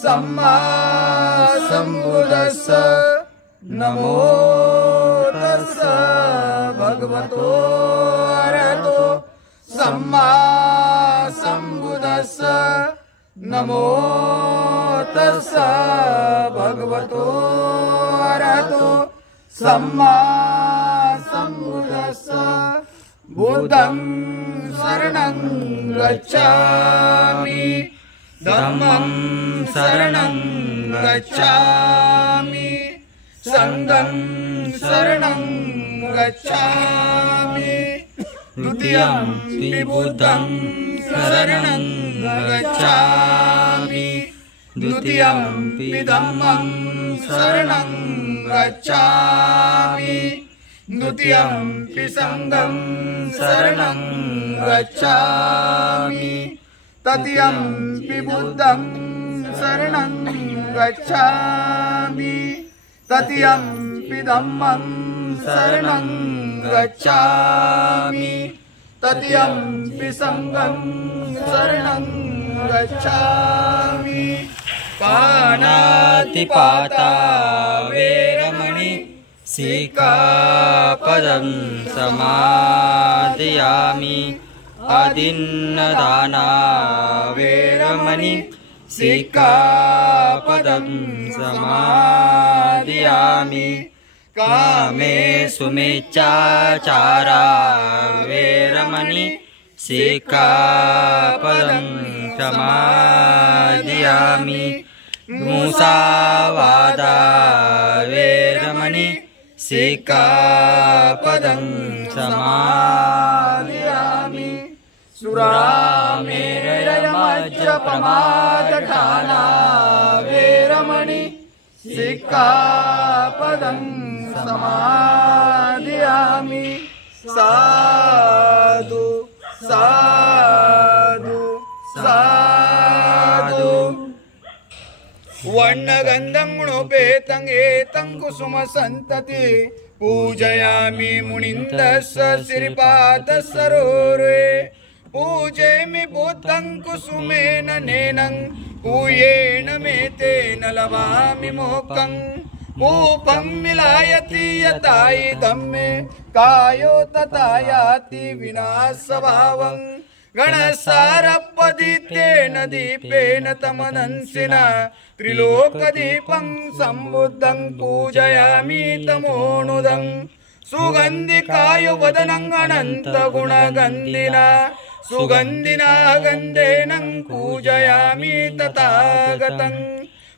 सम्मा सम्बुद्धस्स नमो तस्स भगवतो अरहतो सम्मा सम्बुद्धस्स नमो तस्स भगवतो अरहतो सम्मा सम्बुद्धस्स बुद्धं शरणं गच्छामि धम्मं शरणं गच्छामि संघं शरणं गच्छामि द्वितीयं बुद्धं शरणं गच्छामि द्वितीयं धम्मं शरणं गच्छामि द्वितीयं संघं शरणं गच्छामि तृतीयं बुद्धं शरणं गच्छामि तृतीयं धम्मं शरणं गच्छामि तृतीयं संघं शरणं गच्छामि पाणातिपाता वेरमणि सिक्खापदं समादयामि आदिन्नदाना वेरमणि सिक्खापदं समादयामि कामेषु मिच्छाचारा वेरमणि सिक्खापदं समादयामि मुसावादा वेरमणि सिक्खापदं समादयामि सुरामेरयमज्जपमादठाना वेरमणि सिक्खापदं समादयामि साधु साधु साधु वर्णगन्धं गुणोपेतं एतं कुसुमसन्तति पूजयामि मुनिन्दस्य श्रीपादसरोरुहे पूजयामि बुद्धं कुसुमेन नैनं पूयेन मे तेन लभामि मोक्षं कूपं मिलायति यथा धम्मे कायो तथा याति विनाशभावं गणसारपदितेन दीपेन तमनंसिना त्रिलोकदीपं सम्बुद्धं पूजयामि तमोनुदं सुगन्धिकायो वदनं अनन्तगुणगन्धिना सुगन्धिना गन्धेन पूजयामि तथागतं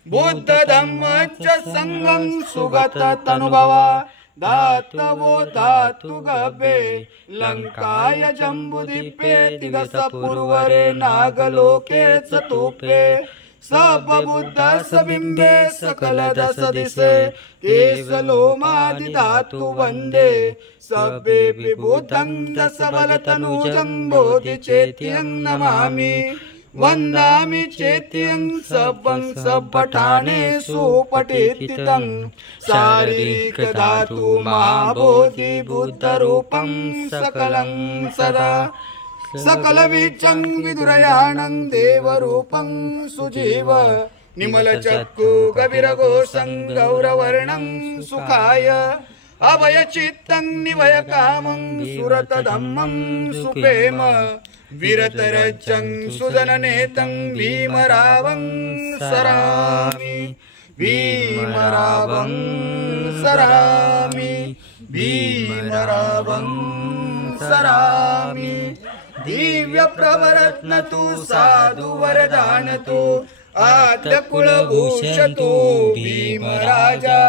बुद्धधम्मच्च संघं सुगततनुभवा धातवो धातु गभे लंकाय जम्बुदीपे तिगसपुरवरे नागलोके चतुपे सबबुद्ध सबिम्बे सकल दश दिशे केशलोमादि धातु वन्दे सबे विबुद्धं दशबलतनुजं बोधिचेत्यं नमामि वन्दामि चेत्यं सबं सबपठानेषु पठितं शारीरिक धातु महाबोधि बुद्धरूपं सकलं सदा सकलबीजं विदुरयाणं देवरूपं सुजीव निमलचक्षु कविरघोषं गौरवर्णं सुखाय अभयचित्तं निभयकामं सुरतधम्मं सुप्रेम वीरतरजं सुजननेतं भीमरावं सरामि भीमरावं सरामि भीमरावं सरामि दिव्य प्रवरत्न तु साधु वरदान तु आद्य कुलभूषतु भीमराजा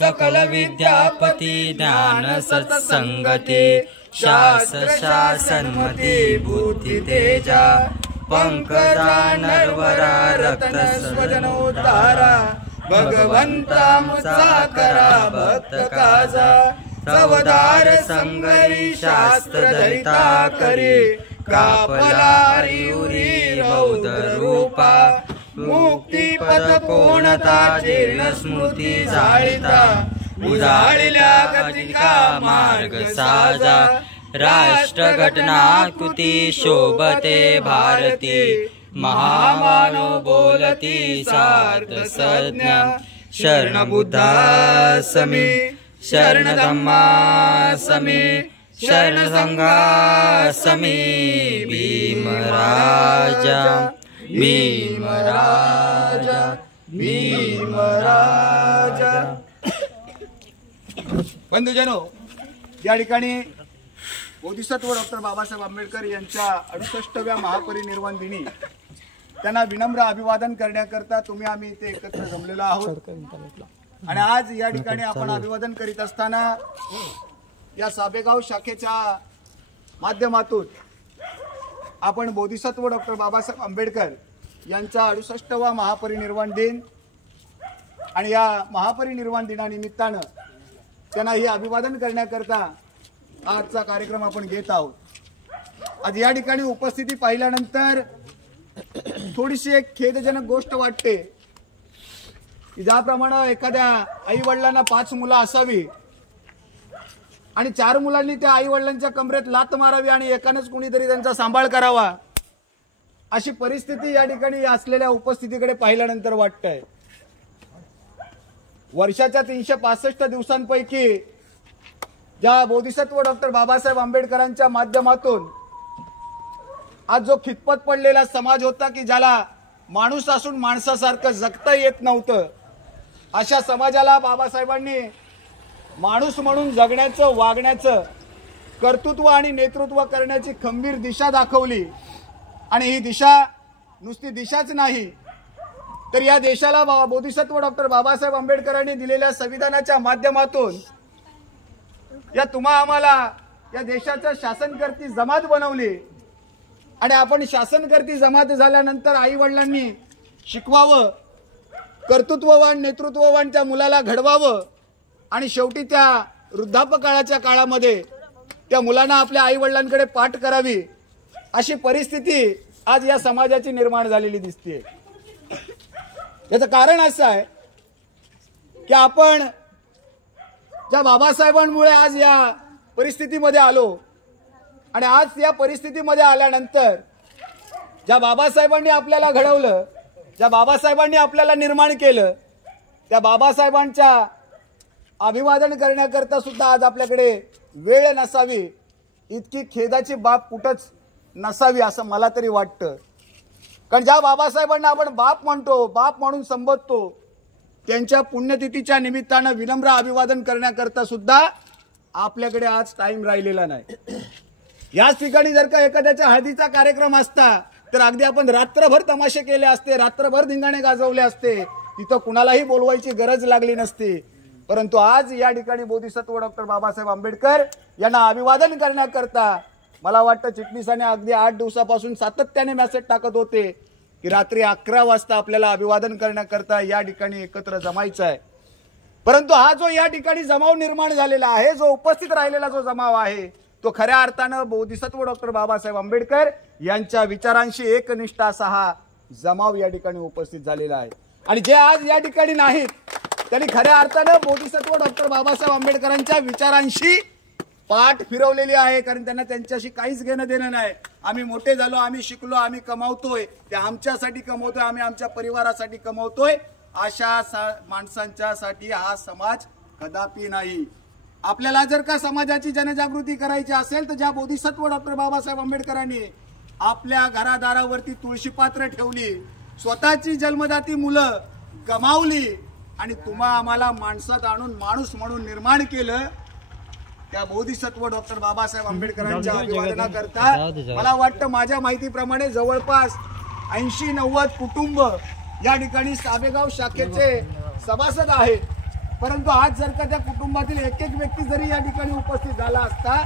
सकल विद्यापति ज्ञान सत्संगति शास्त्र शासनमति बुद्धि तेजा पंकजा नरवरा रत्न स्वजनोद्धारा भगवंता मुसाकरा भक्त काजा सवदार संगरी शास्त्र धरिता करे कापलारी उरी रौद्र रूपा मुक्ती पद कोणता जीर्ण स्मृती जाळिता उजाळल्या गतिका मार्ग साजा राष्ट्र घटना कृती शोभते भारती महामानव बोल चलती सार्थ संज्ञा शरण बुद्धासमी शरण धम्मासमी शरण संघासमी भीमराजा भीमराजा भीमराजा। बंधुजनो, या ठिकाणी बोधिसत्व डॉक्टर बाबासाहेब आंबेडकर यांच्या 68व्या महापरिनिर्वाण दिनी त्यांना विनम्र अभिवादन करण्याकरता तुम्ही आम्ही इथे एकत्र जमलेलो आहोत। आणि आज या ठिकाणी आपण अभिवादन करीत असताना या साबेगाव शाखेच्या माध्यमातून आपण बोधिसत्व डॉक्टर बाबासाहेब आंबेडकर यांचा 68वा महापरिनिर्वाण दिन आणि या महापरिनिर्वाण दिनानिमित्तानं त्यांना हे अभिवादन करण्याकरता आजचा कार्यक्रम आपण घेत आहोत। आज या ठिकाणी उपस्थिती पाहिल्यानंतर थोडीशी एक खेदजनक गोष्ट वाटते की ज्याप्रमाणे एखाद्या आई वडिलांना 5 मुलं असावी आणि 4 मुलांनी त्या आई वडिलांच्या कमरेत लात मारावी आणि एकानेच कुणीतरी त्यांचा सांभाळ करावा, अशी परिस्थिती या ठिकाणी असलेल्या उपस्थितीकडे पाहिल्यानंतर वाटतंय। वर्षाच्या 365 दिवसांपैकी ज्या बोधिसत्व डॉक्टर बाबासाहेब आंबेडकरांच्या माध्यमातून आज जो खितपत पडलेला समाज होता की ज्याला माणूस असून माणसासारखं जगता येत नव्हतं, अशा समाजाला बाबासाहेबांनी माणूस म्हणून जगण्याचं, वागण्याचं, कर्तृत्व आणि नेतृत्व करण्याची खंबीर दिशा दाखवली। आणि ही दिशा नुसती दिशाच नाही तर या देशाला बोधिसत्व डॉक्टर बाबासाहेब आंबेडकरांनी दिलेल्या संविधानाच्या माध्यमातून या तुम्हा आम्हाला या देशाच्या शासनकर्ती जमात बनवली। आणि आपण शासनकर्ती जमात झाल्यानंतर आई वडिलांनी शिकवावं, कर्तृत्ववान नेतृत्ववान त्या मुलाला घडवावं आणि शेवटी त्या वृद्धापकाळाच्या काळामध्ये त्या मुलांना आपल्या आई वडिलांकडे पाठ करावी, अशी परिस्थिती आज या समाजाची निर्माण झालेली दिसते। याचं कारण असं आहे की आपण ज्या बाबासाहेबांमुळे आज या परिस्थितीमध्ये आलो आणि आज या परिस्थितीमध्ये आल्यानंतर ज्या बाबासाहेबांनी आपल्याला घडवलं, ज्या बाबासाहेबांनी आपल्याला निर्माण केलं, त्या बाबासाहेबांच्या अभिवादन करण्याकरता सुद्धा आज आपल्याकडे वेळ नसावी, इतकी खेदाची बाब कुठंच नसावी असं मला तरी वाटतं। कारण ज्या बाबासाहेबांना आपण बाप म्हणतो, बाप म्हणून संबोधतो, त्यांच्या पुण्यतिथीच्या निमित्तानं विनम्र अभिवादन करण्याकरता सुद्धा आपल्याकडे आज टाइम राहिलेला नाही। याच ठिकाणी जर का एखाद्याच्या हळदीचा कार्यक्रम असता तर अगदी आपण रात्रभर तमाशे केले असते, रात्रभर धिंगाणे गाजवले असते, तिथं कुणालाही बोलवायची गरज लागली नसती। परंतु आज या ठिकाणी बोधिसत्व डॉक्टर बाबासाहेब आंबेडकर यांना अभिवादन करण्याकरता मला वाटतं चिटणीसाने अगदी 8 दिवसापासून सातत्याने मेसेज टाकत होते की रात्री 11 वाजता आपल्याला अभिवादन करण्याकरता या ठिकाणी एकत्र जमायचं आहे। परंतु हा जो या ठिकाणी जमाव निर्माण झालेला आहे, जो उपस्थित राहिलेला जो जमाव आहे, तो खऱ्या अर्थानं बोधिसत्व डॉक्टर बाबासाहेब आंबेडकर यांच्या विचारांशी एकनिष्ठ असा हा जमाव या ठिकाणी उपस्थित झालेला आहे। आणि जे आज या ठिकाणी नाहीत त्यांनी खऱ्या अर्थानं बोधिसत्व डॉक्टर बाबासाहेब आंबेडकरांच्या विचारांशी पाठ फिरवलेली आहे, कारण त्यांना त्यांच्याशी काहीच घेणं देणं नाही। आम्ही मोठे झालो, आम्ही शिकलो, आम्ही कमावतोय, ते आमच्यासाठी कमवतोय, आम्ही आमच्या परिवारासाठी कमवतोय, अशा माणसांच्या साठी हा समाज कदापि नाही। आपल्याला जर का समाजाची जनजागृती करायची असेल तर ज्या बोधिसत्व डॉक्टर बाबासाहेब आंबेडकरांनी आपल्या घरादारावरती तुळशीपात्र ठेवली, स्वतःची जन्मदाती मुलं गमावली आणि तुम्हा आम्हाला माणसात आणून माणूस म्हणून निर्माण केलं, त्या बोधिसत्व डॉक्टर बाबासाहेब आंबेडकरांच्या अभिवादनाकरता मला वाटतं माझ्या माहितीप्रमाणे जवळपास 80-90 कुटुंब या ठिकाणी साबेगाव शाखेचे सभासद आहेत। परंतु आज जर का त्या कुटुंबातील एक व्यक्ती जरी या ठिकाणी उपस्थित झाला असता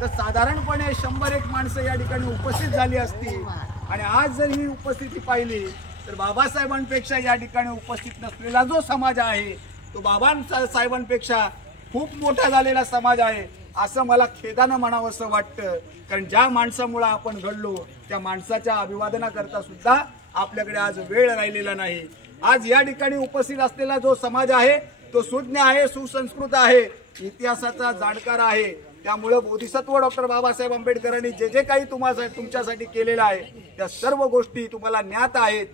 तर साधारणपणे 100-1 माणसं या ठिकाणी उपस्थित झाली असती। आणि आज जर ही उपस्थिती पाहिली तर बाबासाहेबांपेक्षा या ठिकाणी उपस्थित नसलेला जो समाज आहे तो बाबासाहेबांपेक्षा खूप मोठा झालेला समाज आहे असं मला खेदानं म्हणावंसं वाटतं। कारण ज्या माणसामुळे आपण घडलो त्या माणसाच्या अभिवादनाकरता सुद्धा आपल्याकडे आज वेळ राहिलेला नाही। आज या ठिकाणी उपस्थित असलेला जो समाज आहे तो सुज्ञ आहे, सुसंस्कृत आहे, इतिहासाचा जाणकार आहे। त्यामुळे बोधिसत्व डॉक्टर बाबासाहेब आंबेडकरांनी जे जे काही तुमच्यासाठी केलेलं आहे त्या सर्व गोष्टी तुम्हाला ज्ञात आहेत।